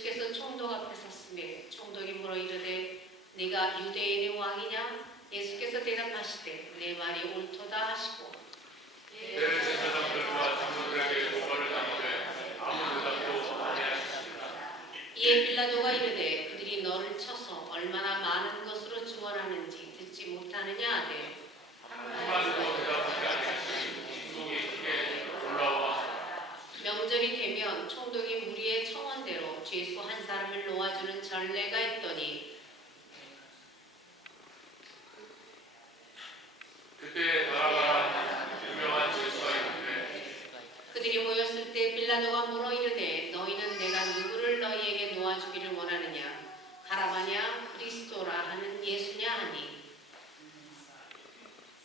예수께서 총독 앞에 섰으며 총독이 물어 이르되 네가 유대인의 왕이냐? 예수께서 대답하시되 내 말이 옳도다 하시고 내 제사장들과 장로들에게 고발을 당하되 아무 대답도 아니하였습니다. 이에 빌라도가 이르되 그들이 너를 쳐서 얼마나 많은 것으로 증언하는지 듣지 못하느냐 하되 한마디도 대답하지 아니하시니 진동이 크게 올라와 명절이 되면 총독이 무리의 청원대로 죄수 한 사람을 놓아주는 전례가 있더니 그때 바라바라는 유명한 죄수가 있는데 그들이 모였을 때 빌라도가 물어 이르되 너희는 내가 누구를 너희에게 놓아주기를 원하느냐? 바라바냐 그리스도라 하는 예수냐 하니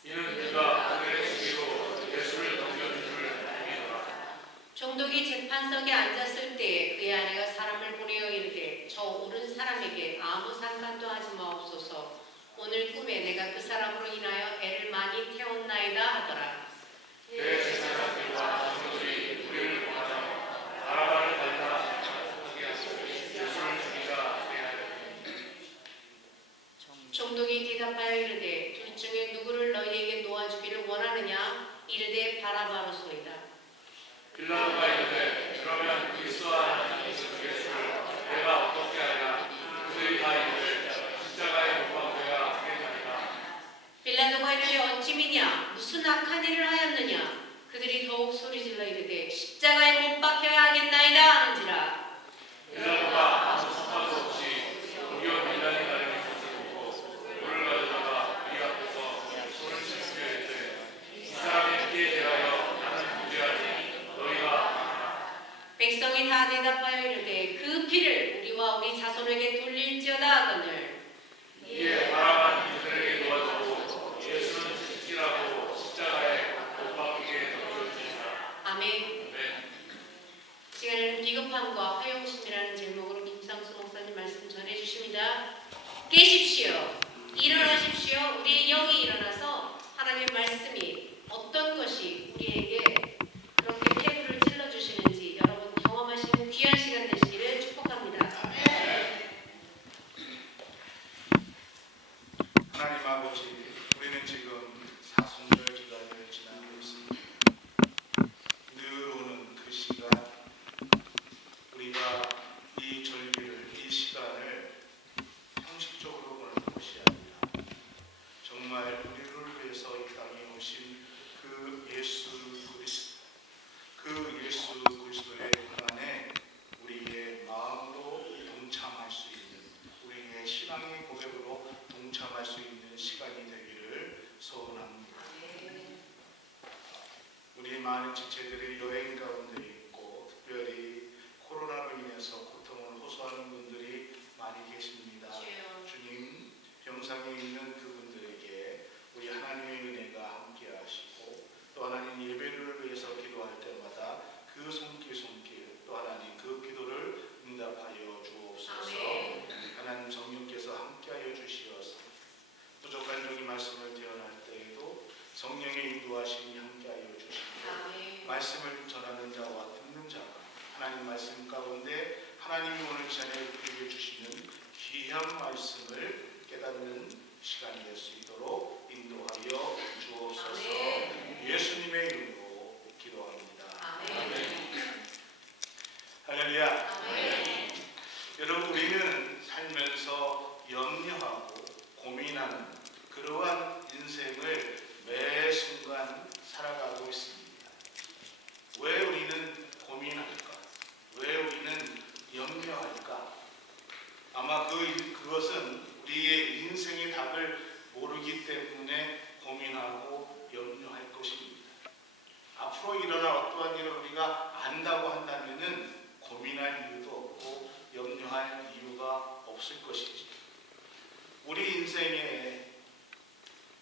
이는 그가 그들의 시기로 예수를 넘겨준 줄 알미노라. 총독이 재판석에 앉았을 때 그의 아내가 사람을 보내어 이르되 저 옳은 사람에게 아무 상관도 하지 마옵소서. 오늘 꿈에 내가 그 사람으로 인하여 애를 많이 태웠나이다 하더라. 내 제사장들과 장로들이 우리를 공하여 바라바를 달라 하게 하시고 예수를 죽이자 하였더니 총독이 대답하여 이르되 둘 중에 누구를 너희에게 놓아주기를 원하느냐? 이르되 바라바로소이다. 빌라도가 이르되 그러면 그리스도와 예수를 내가 어떻게 하냐? 그들이 다 이르되 십자가에 못 박혀야 하겠나이다. 빌라도가 이르되 어찌 미냐? 무슨 악한 일을 하였느냐? 그들이 더욱 소리질러 이르되 십자가에 못 박혀야 하겠나이다 하는지라. 빌라도가 아무 상관도 없이 고기와 밀란이 나르는 것을 보고 돌을 가져다가 우리 앞에서 손을 씻으며 이르되 이 사람의 피에 대하여 나는 무죄하니 너희가 아니라. 백성이 다 대답하여 이르되 그 피를 우리와 우리 자손에게 돌릴지어다 하거늘 이에 바라만 이들에게 놓아주고 예수는 죽이라고 십자가에 못 박히게 던져주니라. 아멘. 아멘. 시간에는 비겁함과 허영심이라는 제목으로 김상수 목사님 말씀 전해주십니다. 깨십시오. 일어나십시오. 우리의 영이 일어나서 하나님의 말씀이 어떤 것이 우리에게 그렇게 태도를 찔러주시는지 여러분 경험하시는 귀한 시간 되시기를 축복합니다. 하나님 아버지, 우리는 지금 사순절 기간을 지나고 있습니다. 늘 오는 그 시간, 우리가 이 절기를, 이 시간을 형식적으로 보는 것이 아니라 정말 우리를 위해서 이 땅에 오신 그 예수 그리스도, 그 예수 그리스도의 고난에 우리의 마음으로 동참할 수 있는, 우리의 신앙의 고백으로 동참할 수 있는 시간이 되기를 소원합니다. 우리 많은 지체들이 여행 가운데 있고 특별히 코로나로 인해서 고통을 호소하는 분들이 많이 계십니다. 주님, 병상에 있는 그분들에게 우리 하나님의 은혜가 함께 하시고 또 하나님 예배를 위해서 기도할 때마다 그 손길 또 하나님 그 기도를 응답하여 주옵소서. 하나님 성령께서 함께하여 주시어서 부족한 종이 말씀을 대언할 때에도 성령의 인도하심이 함께하여 주시고 말씀을 전하는 자와 듣는 자가 하나님 말씀 가운데 하나님이 오늘 전에 우리에게 주시는 귀한 말씀을 깨닫는 시간이 될 수 있도록 인도하여 주옵소서. 예수님의 이름으로 기도합니다. 아멘. 할렐루야. 여러분, 우리는 살면서 염려하고 고민하는 그러한 인생을 매 순간 살아가고 있습니다. 왜 우리는 고민할까? 왜 우리는 염려할까? 아마 그것은 우리의 인생의 답을 모르기 때문에 고민하고 염려할 것입니다. 앞으로 일어날 어떠한 일을 우리가 안다고 한다면은 고민할 이유도 없고 염려할 이유가 없을 것이지. 우리 인생에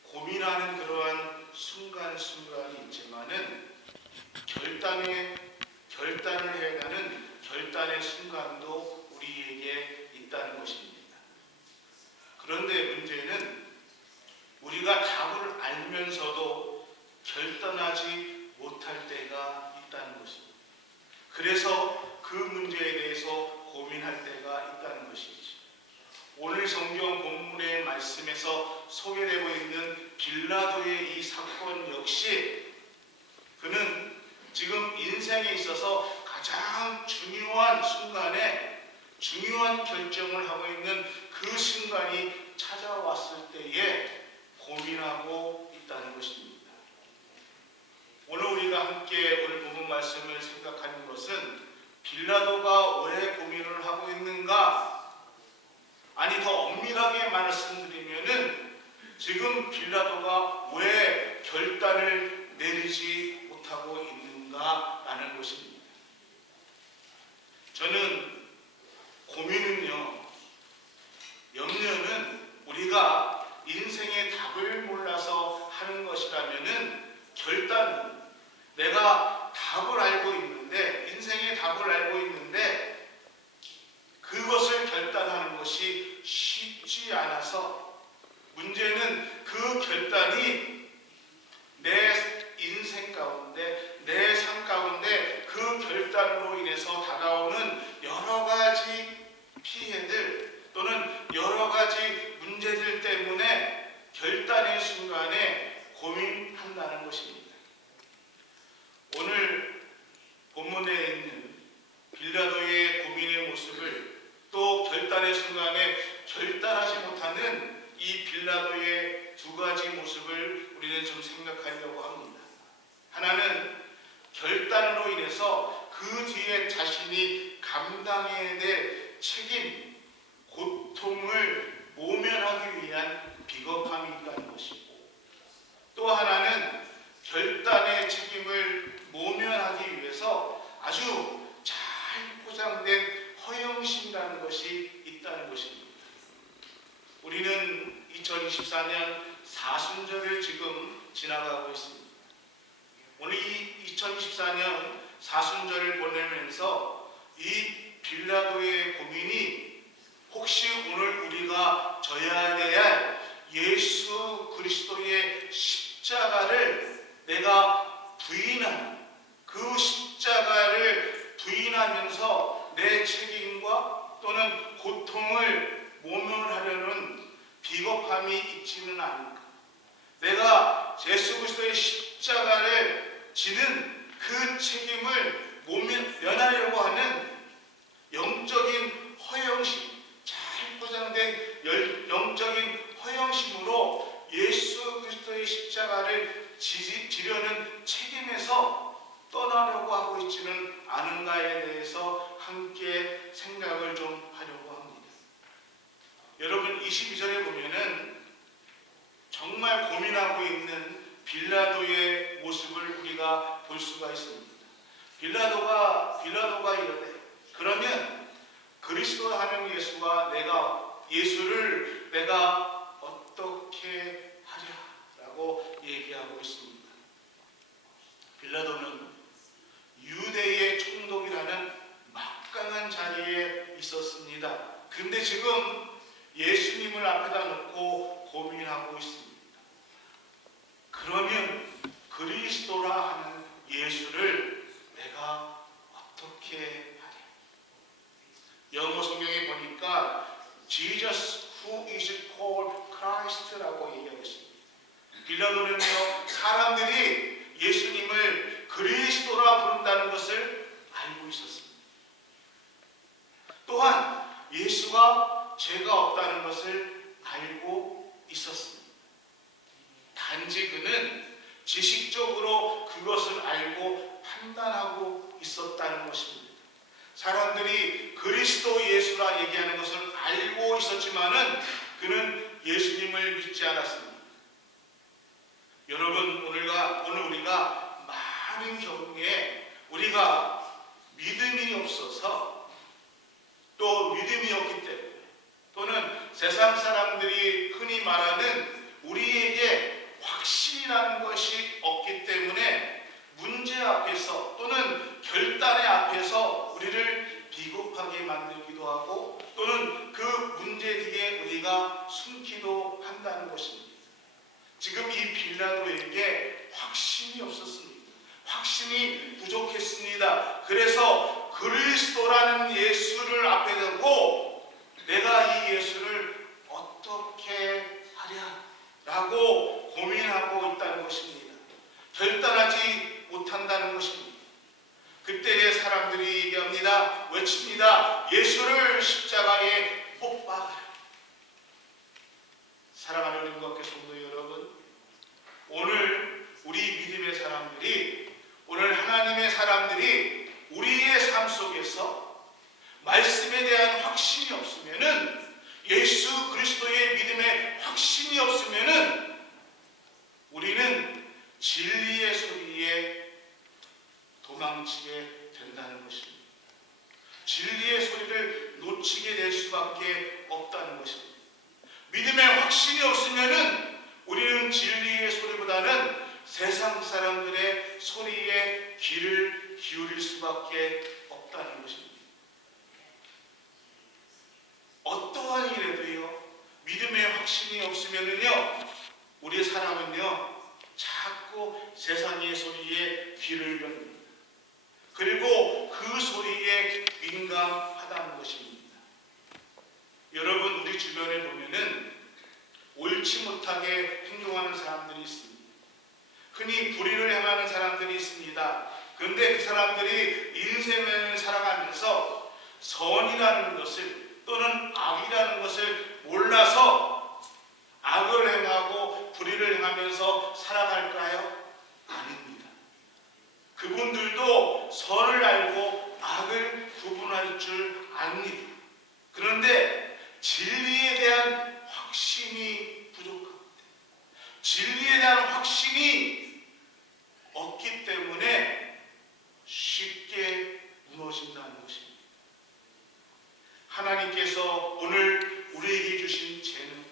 고민하는 그러한 순간순간이 있지만은 결단을 해야 하는 결단의 순간도 우리에게 있다는 것입니다. 그런데 문제는 우리가 답을 알면서도 결단하지 못할 때가 있다는 것입니다. 그래서 그 문제에 대해서 고민할 때가 있다는 것이지. 오늘 성경 본문의 말씀에서 소개되고 있는 빌라도의 이 사건 역시 그는 지금 인생에 있어서 가장 중요한 순간에 중요한 결정을 하고 있는 그 순간이 찾아왔을 때에 고민하고 있다는 것입니다. 오늘 우리가 함께 오늘 본문 말씀을 생각하는 것은 빌라도가 왜 고민을 하고 있는가? 아니 더 엄밀하게 말씀드리면은 지금 빌라도가 왜 결단을 내리지 못하고 있는가라는 것입니다. 저는 고민은요, 염려는 우리가 인생의 답을 몰라서 하는 것이라면은 결단은 내가 답을 알고 있는데 인생의 답을 알고 있는데 그것을 결단하는 것이 쉽지 않아서 문제는 그 결단이 내 인생 가운데 내 삶 가운데 그 결단으로 인해서 다가오는 여러 가지 피해들 또는 여러 가지 문제들 때문에 결단의 순간에 고민한다는 것입니다. 오늘 본문에 있는 빌라도의 고민의 모습을 또 결단의 순간에 결단하지 못하는 이 빌라도의 두 가지 모습을 우리는 좀 생각하려고 합니다. 하나는 결단으로 인해서 그 뒤에 자신이 감당해야 될 책임, 고통을 모면하기 위한 비겁함이 있다는 것이고 또 하나는 결단의 책임을 모면하기 위해서 아주 잘 포장된 허영심이라는 것이 있다는 것입니다. 우리는 2024년 사순절을 지금 지나가고 있습니다. 오늘 이 2024년 사순절을 보내면서 이 빌라도의 고민이 혹시 오늘 우리가 져야 될 예수 그리스도의 십자가를 내가 부인한 그 십자가를 부인하면서 내 책임과 또는 고통을 모면하려는 비겁함이 있지는 않을까? 내가 예수 그리스도의 십자가를 지는 그 책임을 면하려고 하는 영적인 허영심, 잘 포장된 영적인 허영심으로 예수 그리스도의 십자가를 지려는 책임에서 떠나려고 하고 있지는 않은가에 대해서 함께 생각을 좀 하려고 합니다. 여러분 22절에 보면은 정말 고민하고 있는 빌라도의 모습을 우리가 볼 수가 있습니다. 빌라도가 이러되 그러면 그리스도 하는 예수를 내가 어떻게 하랴라고 얘기하고 있습니다. 빌라도는 유대의 총독이라는 막강한 자리에 있었습니다. 근데 지금 예수님을 앞에다 놓고 고민하고 있습니다. 그러면 그리스도라 하는 예수를 내가 어떻게 하랴? 영어 성경에 보니까 Jesus who is called Christ라고 얘기하겠습니다. 빌라도는요, 사람들이 예수님을 그리스도라 부른다는 것을 알고 있었습니다. 또한 예수가 죄가 없다는 것을 알고 있었습니다. 단지 그는 지식적으로 그것을 알고 판단하고 있었다는 것입니다. 사람들이 그리스도 예수라 얘기하는 것을 알고 있었지만은 그는 예수님을 믿지 않았습니다. 여러분, 오늘 우리가 많은 경우에 우리가 믿음이 없어서 또 믿음이 없기 때문에 또는 세상 사람들이 흔히 말하는 우리에게 확신이라는 것이 없기 때문에 문제 앞에서 또는 결단의 앞에서 우리를 비겁하게 만들기도 하고 또는 그 문제 뒤에 우리가 숨기도 한다는 것입니다. 지금 이 빌라도에게 확신이 없었습니다. 확신이 부족했습니다. 그래서 그 그리스도라는 예수를 앞에 두고 내가 이 예수를 어떻게 하랴 라고 고민하고 있다는 것입니다. 결단하지 못한다는 것입니다. 그때의 사람들이 얘기합니다. 외칩니다. 예수를 십자가에 못 박아라. 사랑하는 우리 국학교 성도 여러분, 오늘 우리 믿음의 사람들이, 오늘 하나님의 사람들이 우리의 삶 속에서 말씀에 대한 확신이 없으면은, 예수 그리스도의 믿음에 확신이 없으면은 우리는 진리의 소리에 도망치게 된다는 것입니다. 진리의 소리를 놓치게 될 수밖에 없다는 것입니다. 믿음의 확신이 없으면은 우리는 진리의 소리보다는 세상 사람들의 소리에 귀를 기울일 수밖에 없다는 것입니다. 어떠한 일에도요, 믿음의 확신이 없으면은요, 우리 사람은요, 자꾸 세상의 소리에 귀를 엽니다. 그리고 그 소리에 민감하다는 것입니다. 여러분, 우리 주변에 보면은 옳지 못하게 행동하는 사람들이 있습니다. 흔히 불의를 행하는 사람들이 있습니다. 그런데 그 사람들이 인생을 살아가면서 선이라는 것을 또는 악이라는 것을 몰라서 악을 행하고 불의를 행하면서 살아갈까요? 아닙니다. 그분들도 선을 알고 악을 구분할 줄 압니다. 그런데 진리에 대한 확신이 부족합니다. 진리에 대한 확신이 없기 때문에 쉽게 무너진다는 것입니다. 하나님께서 오늘 우리에게 주신 재능,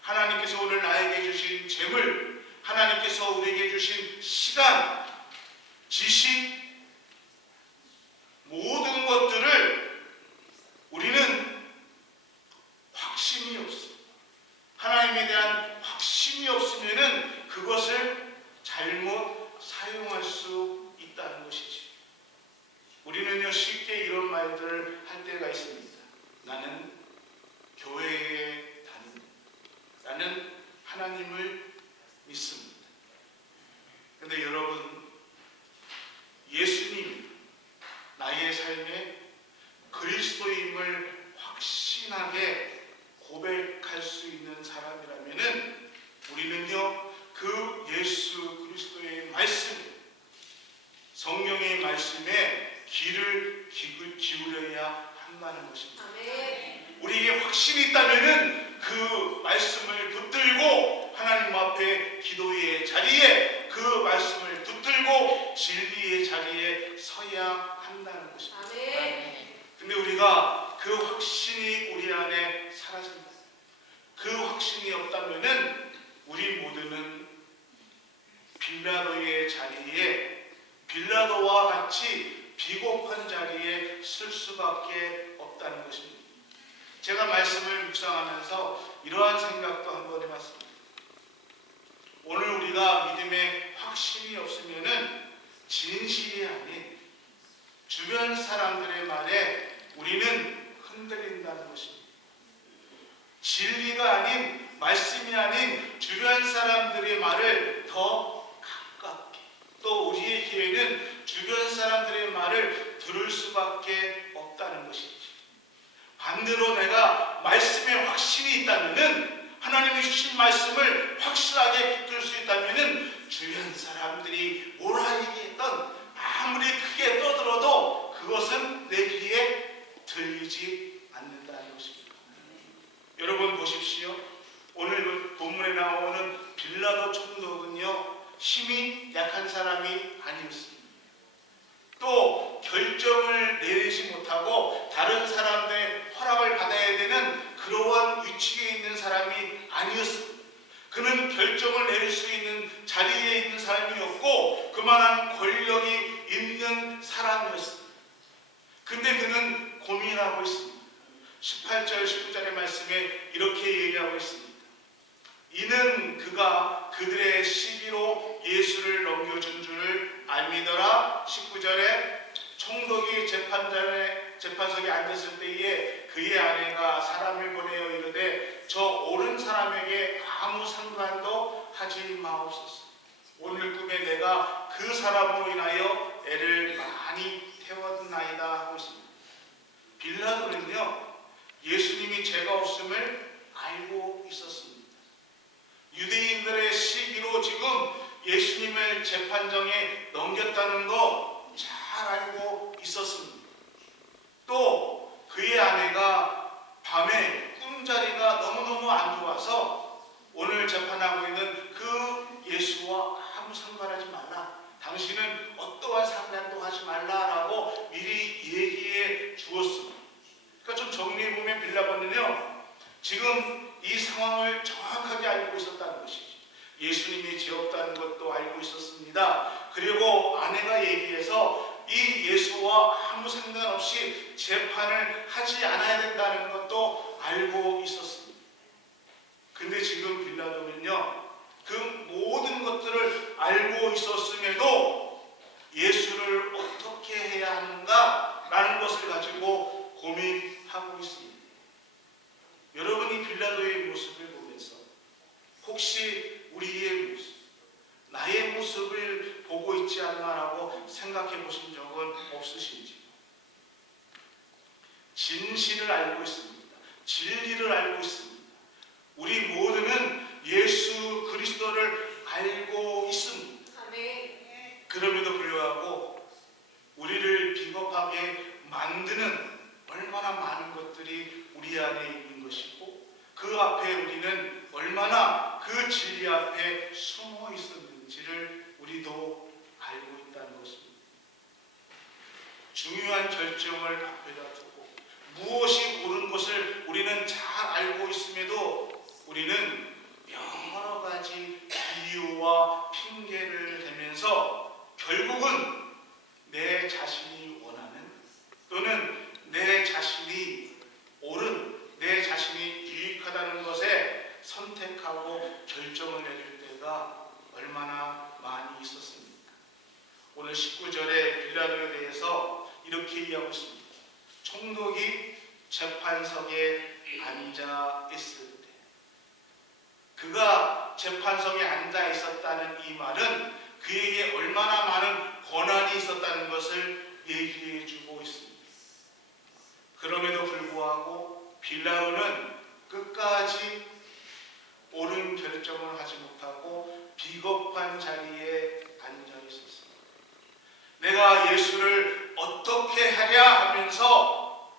하나님께서 오늘 나에게 주신 재물, 하나님께서 우리에게 주신 시간, 지식, 모든 것들을 우리는 확신이 없습니다. 하나님에 대한 확신이 없으면은 그것을 잘못 사용할 수 있다는 것이지. 우리는요, 쉽게 이런 말들을 할 때가 있습니다. 나는 교회에 다닙니다. 나는 하나님을 믿습니다. 그런데 여러분, 예수님 나의 삶에 그리스도임을 확신하게 고백할 수 있는 사람이라면은 우리는요, 그 예수 그리스도의 말씀, 성령의 말씀에 귀를 기울여야 한다는 것입니다. 우리에게 확신이 있다면은 그 말씀을 붙들고 하나님 앞에 기도의 자리에 그 말씀을 붙들고 진리의 자리에 서야 한다는 것입니다. 근데 우리가 그 확신이 우리 안에 사라진다. 그 확신이 없다면은 우리 모두는 빌라도의 자리에, 빌라도와 같이 비겁한 자리에 쓸 수밖에 없다는 것입니다. 제가 말씀을 묵상하면서 이러한 생각도 한번 해봤습니다. 오늘 우리가 믿음에 확신이 없으면은 진실이 아닌 주변 사람들의 말에 우리는 흔들린다는 것입니다. 진리가 아닌, 말씀이 아닌 주변 사람들의 말을 더 가깝게, 또 우리의 기회는 주변 사람들의 말을 들을 수밖에 없다는 것이죠. 반대로 내가 말씀에 확신이 있다면은, 하나님이 주신 말씀을 확실하게 붙들 수 있다면은 주변 사람들이 뭐라 얘기했던, 아무리 크게 떠들어도 그것은 내 귀에 들리지 않는다는 것입니다. 여러분 보십시오. 오늘 본문에 나오는 빌라도 총독은요, 힘이 약한 사람이 아니었습니다. 또 결정을 내리지 못하고 다른 사람들의 허락을 받아야 되는 그러한 위치에 있는 사람이 아니었습니다. 그는 결정을 내릴 수 있는 자리에 있는 사람이었고 그만한 권력이 있는 사람이었습니다. 근데 그는 고민하고 있습니다. 18절 19절의 말씀에 이렇게 얘기하고 있습니다. 이는 그가 그들의 시기로 예수를 넘겨준 줄을 알미더라. 19절에 총독이 재판석에 앉았을 때에 그의 아내가 사람을 보내어 이르되 저 옳은 사람에게 아무 상관도 하지 마옵소서. 오늘 꿈에 내가 그 사람으로 인하여 애를 많이 태웠나이다 하고 있습니다. 빌라도는요, 예수님이 죄가 없음을 알고 있었습니다. 유대인들의 시기로 지금 예수님을 재판정에 넘겼다는 거 잘 알고 있었습니다. 또 그의 아내가 밤에 꿈자리가 너무너무 안 좋아서 오늘 재판하고 있는 그 예수와 아무 상관하지 말라, 당신은 어떠한 상관도 하지 말라라고 미리 얘기해 주었습니다. 그러니까 좀 정리해보면 빌라도는요, 지금 이 상황을 정확하게 알고 있었다는 것이죠. 예수님이 죄 없다는 것도 알고 있었습니다. 그리고 아내가 얘기해서 이 예수와 아무 상관없이 재판을 하지 않아야 된다는 것도 알고 있었습니다. 근데 지금 빌라도는요, 그 모든 것들을 알고 있었음에도 예수를 어떻게 해야 하는가라는 것을 가지고 고민하고 있습니다. 여러분이 빌라도의 모습을 보면서 혹시 우리의 모습, 나의 모습을 보고 있지 않나라고 생각해 보신 적은 없으신지요? 진실을 알고 있습니다. 진리를 알고 있습니다. 우리 모두는 예수 그리스도를 알고 있습니다. 아멘. 그럼에도 불구하고 우리를 비겁하게 만드는 얼마나 많은 것들이 우리 안에 있는 것이고, 그 앞에 우리는 얼마나 그 진리 앞에 숨어 있었는지를 우리도 알고 있다는 것입니다. 중요한 결정을 앞에다 두고 무엇이 옳은 것을 우리는 잘 알고 있음에도 우리는 여러 가지 이유와 핑계를 대면서 결국은 내 자신이 원하는, 또는 내 자신이 옳은, 내 자신이 유익하다는 것에 선택하고 결정을 내릴 때가 얼마나 많이 있었습니까? 오늘 19절에 빌라도에 대해서 이렇게 이야기하고 있습니다. 총독이 재판석에 앉아 있을 때, 그가 재판석에 앉아 있었다는 이 말은 그에게 얼마나 많은 권한이 있었다는 것을 얘기해 주고 있습니다. 그럼에도 불구하고 빌라도는 끝까지 옳은 결정을 하지 못하고 비겁한 자리에 앉아 있었습니다. 내가 예수를 어떻게 하랴 하면서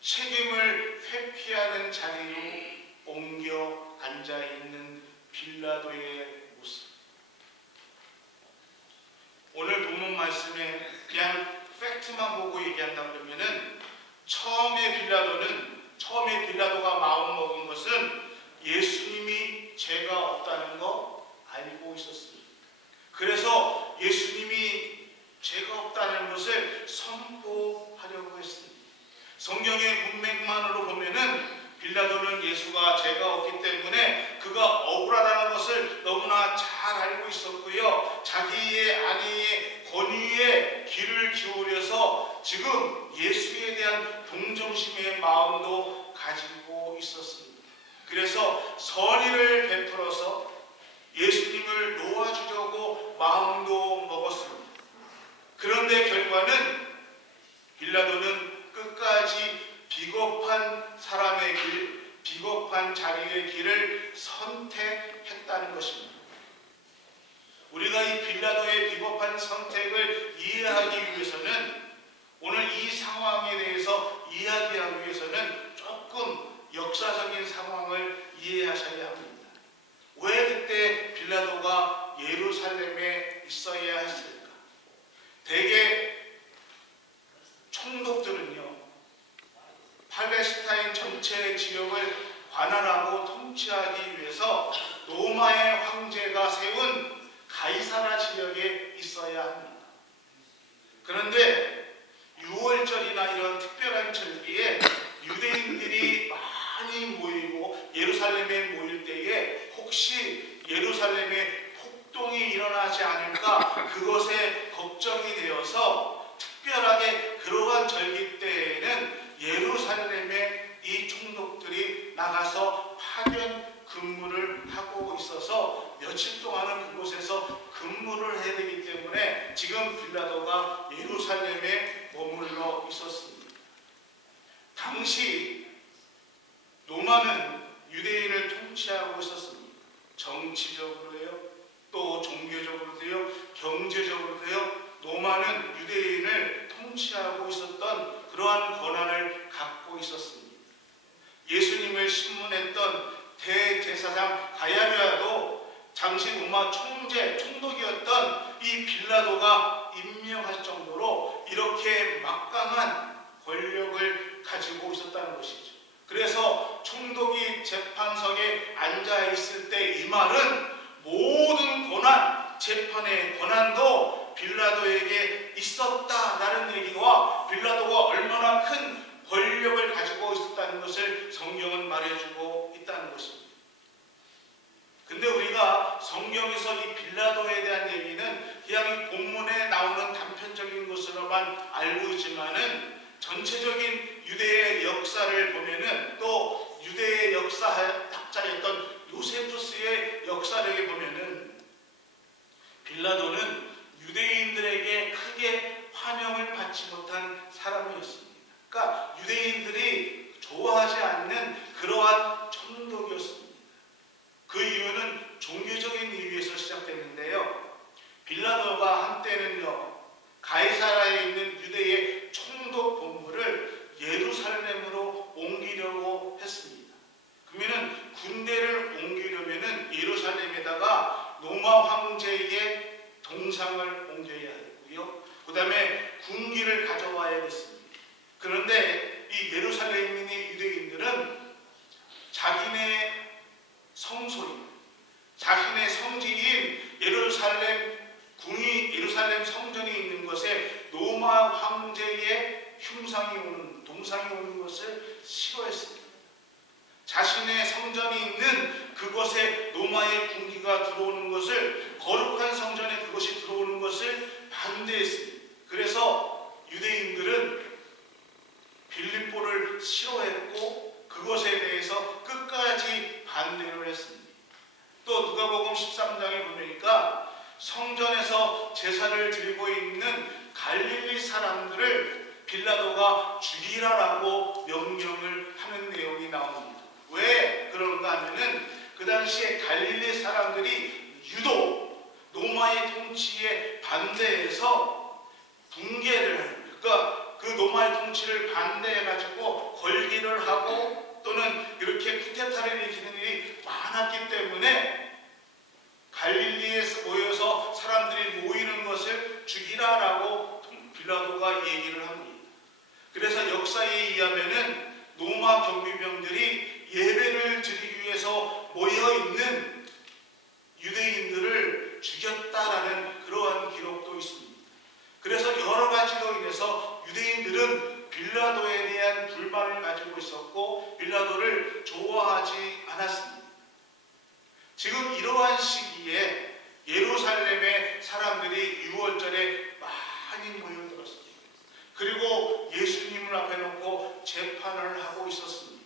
책임을 회피하는 자리로 옮겨 앉아 있는 빌라도의 모습. 오늘 본문 말씀에 그냥 팩트만 보고 얘기한다 그러면은 처음에 빌라도가 마음 먹은 것은 예수님이 죄가 없다는 거 알고 있었습니다. 그래서 예수님이 죄가 없다는 것을 선포하려고 했습니다. 성경의 문맥만으로 보면은 빌라도는 예수가 죄가 없기 때문에 그가 억울하다는 것을 너무나 잘 알고 있었고요, 자기의 아내의 권위에 귀를 기울여서 지금 예수에 대한 동정심의 마음도 가지고 있었습니다. 그래서 선의를 베풀어서 예수님을 놓아주려고 마음도 먹었습니다. 그런데 결과는 빌라도는 끝까지 비겁한 사람의 길, 비겁한 자리의 길을 선택했다는 것입니다. 우리가 이 빌라도의 비겁한 선택을 이해하기 위해서는, 오늘 이 상황에 대해서 이야기하기 위해서는 조금 역사적인 상황을 이해하셔야 합니다. 왜 그때 빌라도가 예루살렘에 있어야 했을까? 대개 총독들은요, 팔레스타인 전체 지역을 관할하고 통치하기 위해서 로마의 황제가 세운 가이사라 지역에 있어야 합니다. 그런데 6월절이나 이런 특별한 절기에 유대인들이 많이 모이고 예루살렘에 모일 때에 혹시 예루살렘에 폭동이 일어나지 않을까, 그것에 걱정이 되어서 특별하게 그러한 절기 때에는 예루살렘에 이 총독들이 나가서 파견 근무를 하고 있어서 며칠 동안은 그곳에서 근무를 해야 되기 때문에 지금 빌라도가 예루살렘에 머물러 있었습니다. 당시 로마는 유대인을 통치하고 있었습니다. 정치적으로요, 또 종교적으로도요, 경제적으로도요, 로마는 유대인을 통치하고 있었던 그러한 권한을 갖고 있었습니다. 예수님을 신문했던 대제사장 가야랴도 당시 로마 총독이었던 이 빌라도가 임명할 정도로 이렇게 막강한 권력을 가지고 있었다는 것이죠. 그래서 총독이 재판석에 앉아 있을 때 이 말은 모든 고난, 재판의 권한도 빌라도에게 있었다라는 얘기와 빌라도가 얼마나 큰 권력을 가지고 있었다는 것을 성경은 말해주고 있다는 것입니다. 근데 우리가 성경에서 이 빌라도에 대한 얘기는 그냥 이 본문에 나오는 단편적인 것으로만 알고 있지만은 전체적인 유대의 역사를 보면은 또 유대의 역사학자였던 요세푸스의 역사력에 보면은 빌라도는 유대인들에게 크게 환영을 받지 못한 사람이었습니다. 그러니까 유대인들이 좋아하지 않는 그러한 총독이었습니다. 그 이유는 종교적인 이유에서 시작됐는데요. 빌라도가 한때는요, 가이사라에 있는 유대의 총독 본부를 예루살렘으로 옮기려고 했습니다. 그러면은 군대를 옮기려면은 예루살렘에다가 로마 황제의 동상을 옮겨야 했고요. 그 다음에 군기를 가져와야 됐습니다. 그런데 이 예루살렘에 있는 유대인들은 자기네 성소인, 자신의 성지인 예루살렘 성전이 있는 곳에 로마 황제의 흉상이 오는, 동상이 오는 것을 싫어했습니다. 자신의 성전이 있는 그곳에 로마의 군기가 들어오는 것을, 거룩한 성전에 그것이 들어오는 것을 반대했습니다. 그래서 유대인들은 빌립보를 싫어했고 그것에 대해서 끝까지 반대를 했습니다. 또 누가복음 13장에 보니까 성전에서 제사를 드리고 있는 갈릴리 사람들을 빌라도가 죽이라라고 명령을 하는 내용이 나옵니다. 왜 그런가 하면은 그 당시에 갈릴리 사람들이 유독 로마의 통치에 반대해서 붕괴를, 그러니까 그 로마의 통치를 반대해가지고 걸기를 하고 또는 이렇게 쿠데타를 일으키는 일이 많았기 때문에 갈릴리에서 모여서 사람들이 모이는 것을 죽이라라고 빌라도가 얘기를 합니다. 그래서 역사에 의하면은 로마 경비병들이 예배를 드리기 위해서 모여 있는 유대인들을 죽였다라는 그러한 기록도 있습니다. 그래서 여러 가지로 인해서 유대인들은 빌라도에 대한 불만을 가지고 있었고 빌라도를 좋아하지 않았습니다. 지금 이러한 시기에 예루살렘의 사람들이 유월절에 많이 모여들었습니다. 그리고 예수님을 앞에 놓고 재판을 하고 있었습니다.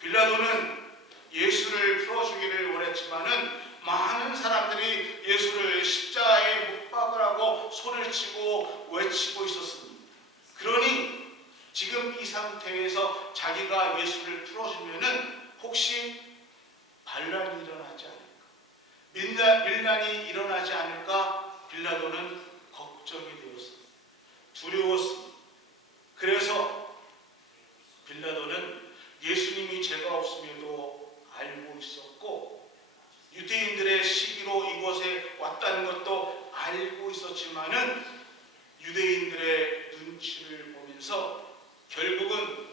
빌라도는 예수를 풀어주기를 원했지만은 많은 사람들이 예수를 십자가에 못 박으라고 소리를 치고 외치고 있었습니다. 그러니 지금 이 상태에서 자기가 예수를 풀어주면은 혹시 반란이 일어나지 않을까, 밀란이 일어나지 않을까 빌라도는 걱정이 되었습니다. 두려웠습니다. 그래서 빌라도는 예수님이 죄가 없음에도 알고 있었고 유대인들의 시기로 이곳에 왔다는 것도 알고 있었지만은 유대인들의 눈치를 보면서 결국은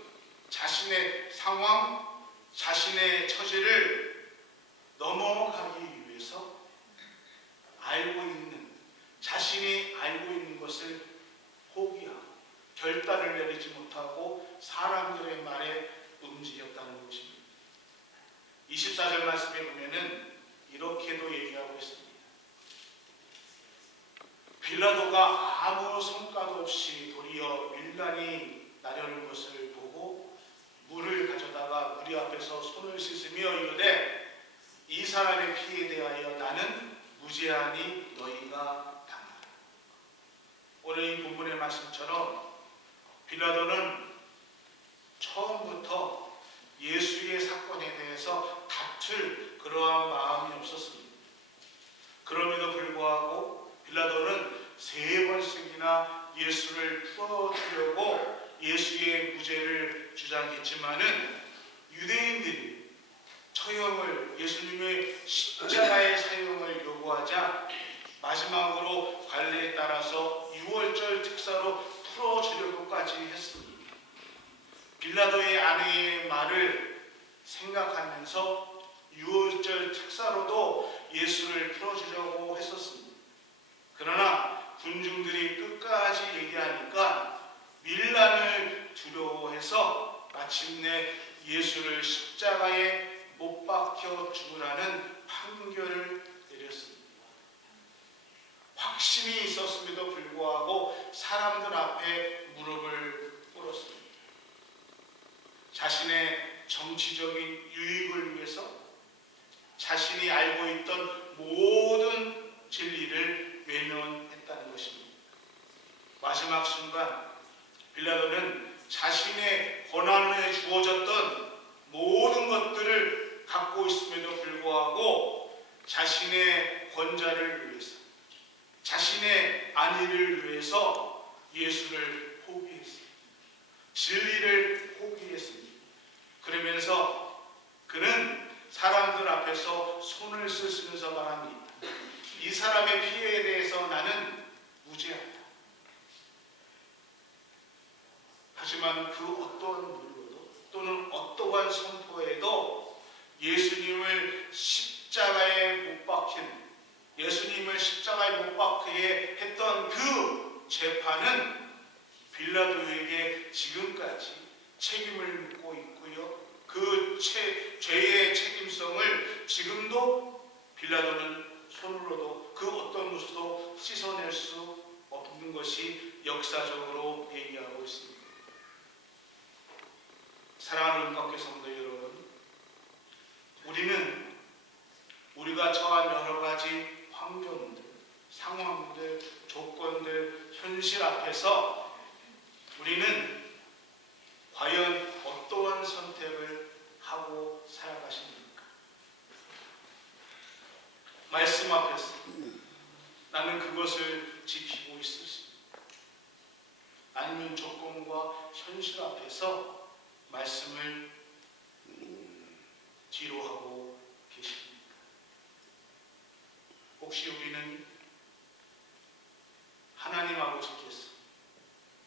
자신의 상황, 자신의 처지를 넘어가기 위해서 자신이 알고 있는 것을 포기하고 결단을 내리지 못하고 사람들의 말에 움직였다는 것입니다. 24절 말씀에 보면은 이렇게도 얘기하고 있습니다. 빌라도가 아무 성과도 없이 도리어 밀란이 나려는 것을 보고 물을 가져다가 무리 앞에서 손을 씻으며 이르되 이 사람의 피에 대하여 나는 무죄하니 너희가 당하라. 오늘 이 본문의 말씀처럼 빌라도는 처음부터 예수의 사건에 대해서 다툴 그러한 마음이 없었습니다. 그럼에도 불구하고 빌라도는 3번씩이나 예수를 풀어주려고 예수의 무죄를 주장했지만은 유대인들이 처형을 예수님의 십자가의 사형을 요구하자 마지막으로 관례에 따라서 6월절 특사로 풀어주려고까지 했습니다. 빌라도의 아내의 말을 생각하면서 6월절 특사로도 예수를 풀어주려고 했었습니다. 그러나 군중들이 끝까지 얘기하니까 밀란을 두려워해서 마침내 예수를 십자가에 못 박혀 죽으라는 판결을 내렸습니다. 확신이 있었음에도 불구하고 사람들 앞에 무릎을 꿇었습니다. 자신의 정치적인 유익을 위해서 자신이 알고 있던 모든 진리를 외면했다는 것입니다. 마지막 순간 빌라도는 자신의 권한에 주어졌던 모든 것들을 갖고 있음에도 불구하고 자신의 권자를 위해서 자신의 안위를 위해서 예수를 포기했습니다. 진리를 포기했습니다. 그러면서 그는 사람들 앞에서 손을 쓰시면서 말합니다. 이 사람의 피해에 대해서 나는 무죄하다. 하지만 그 어떠한 물로도 또는 어떠한 선포에도 예수님을 십자가에 못 박힌 예수님을 십자가에 못 박히게 했던 그 재판은 빌라도에게 지금까지 책임을 묻고 있고요. 그 죄의 책임성을 지금도 빌라도는 손으로도 그 어떤 것도 씻어낼 수 없는 것이 역사적으로 얘기하고 있습니다. 사랑하는 은박교 성도 여러분, 우리는 우리가 처한 여러 가지 환경들, 상황들, 조건들, 현실 앞에서 우리는 과연 어떠한 선택을 하고 살아가십니까? 말씀 앞에서 나는 그것을 지키고 있습니다. 아니면 조건과 현실 앞에서 말씀을 뒤로 하고 계십니까? 혹시 우리는 하나님 아버지께서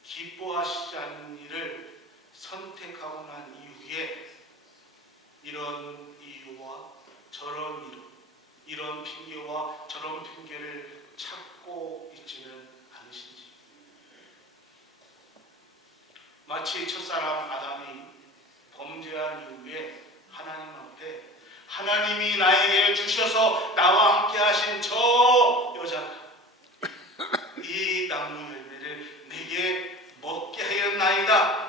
기뻐하시지 않는 일을 선택하고 난 이후에 이런 이유와 저런 이유, 이런 핑계와 저런 핑계를 찾고 있지는 않으신지? 마치 첫사람 아담이 범죄한 이후에 하나님 앞에 하나님이 나에게 주셔서 나와 함께 하신 저 여자가 이 나무 열매를 내게 먹게 하였나이다,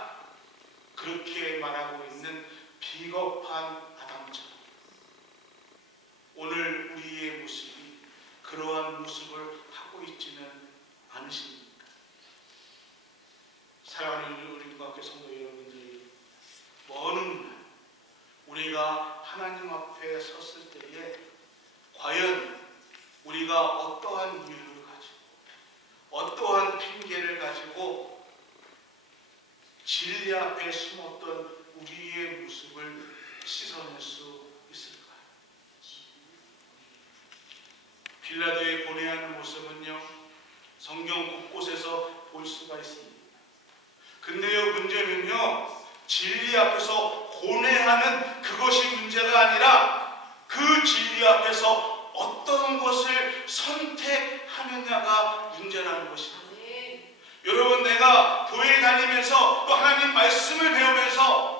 그렇게 말하고 있는 비겁한 아담처럼 오늘 우리의 모습이 그러한 모습을 하고 있지는 않으십니까? 사랑하는 우리 국악교 성도 여러분들이 어느 날 우리가 하나님 앞에 섰을 때에 과연 우리가 어떠한 이유를 가지고 어떠한 핑계를 가지고 진리 앞에 숨었던 우리의 모습을 씻어낼 수 있을까요? 빌라도의 고뇌하는 모습은요, 성경 곳곳에서 볼 수가 있습니다. 근데요, 문제는요, 진리 앞에서 고뇌하는 그것이 문제가 아니라 그 진리 앞에서 어떤 것을 선택하느냐가 문제라는 것입니다. 여러분, 내가 교회 다니면서 또 하나님 말씀을 배우면서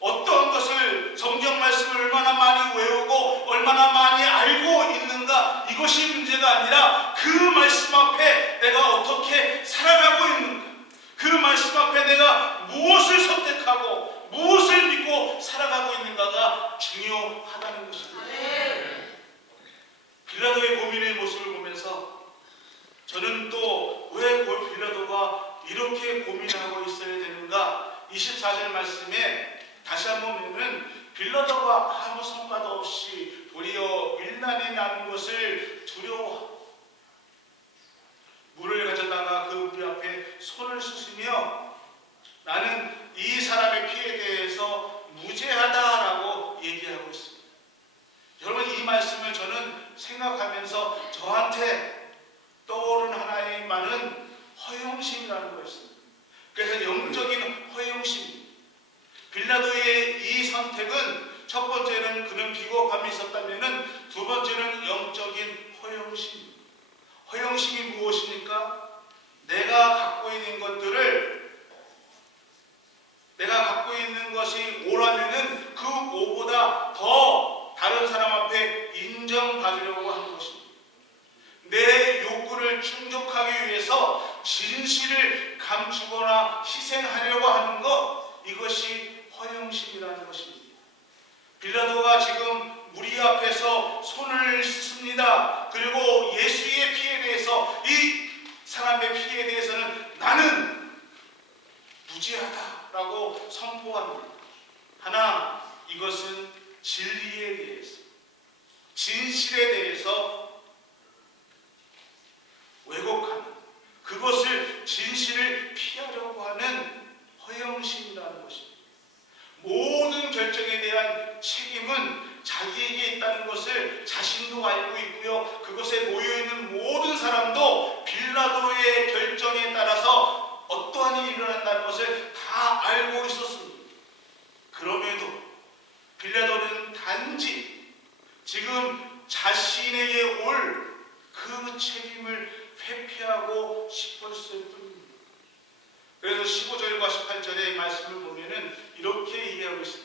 어떤 것을 성경 말씀을 얼마나 많이 외우고 얼마나 많이 알고 있는가, 이것이 문제가 아니라 그 말씀 앞에 내가 어떻게 24절 말씀에 다시 한번 보면 빌라도가 아무 성과도 없이 도리어 밀란이 나는 것을 두려워하고 물을 가져다가 그 무리 앞에 손을 씻으며 나는 이 사람의 피에 대해서 무죄하다라고 얘기하고 있습니다. 여러분, 이 말씀을 저는 생각하면서 저한테 떠오른 하나의 말은 허영심이라는 거였습니다. 그래서 영적인 허영심. 빌라도의 이 선택은 첫 번째는 그는 비겁함이 있었다면 두 번째는 영적인 허영심. 허영심이 무엇입니까? 내가 갖고 있는 것이 오라면은 그 오보다 더 다른 사람 앞에 인정받으려고 하는 것입니다. 내 욕구를 충족하기 위해서 진실을 감추거나 희생하려고 하는 것, 이것이 허영심이라는 것입니다. 빌라도가 지금 무리 앞에서 손을 씻습니다. 그리고 예수의 피에 대해서, 이 사람의 피에 대해서는 나는 무죄하다라고 선포합니다. 하나, 이것은 진리에 대해서, 진실에 대해서 왜곡하는, 그것을 진실을 피하려고 하는 허영심이라는 것입니다. 모든 결정에 대한 책임은 자기에게 있다는 것을 자신도 알고 있고요. 그것에 모여있는 모든 사람도 빌라도의 결정에 따라서 어떠한 일이 일어난다는 것을 다 알고 있었습니다. 그럼에도 빌라도는 단지 지금 자신에게 올 그 책임을 회피하고 싶었을 뿐입니다. 그래서 15절과 18절의 말씀을 보면은 이렇게 얘기하고 있습니다.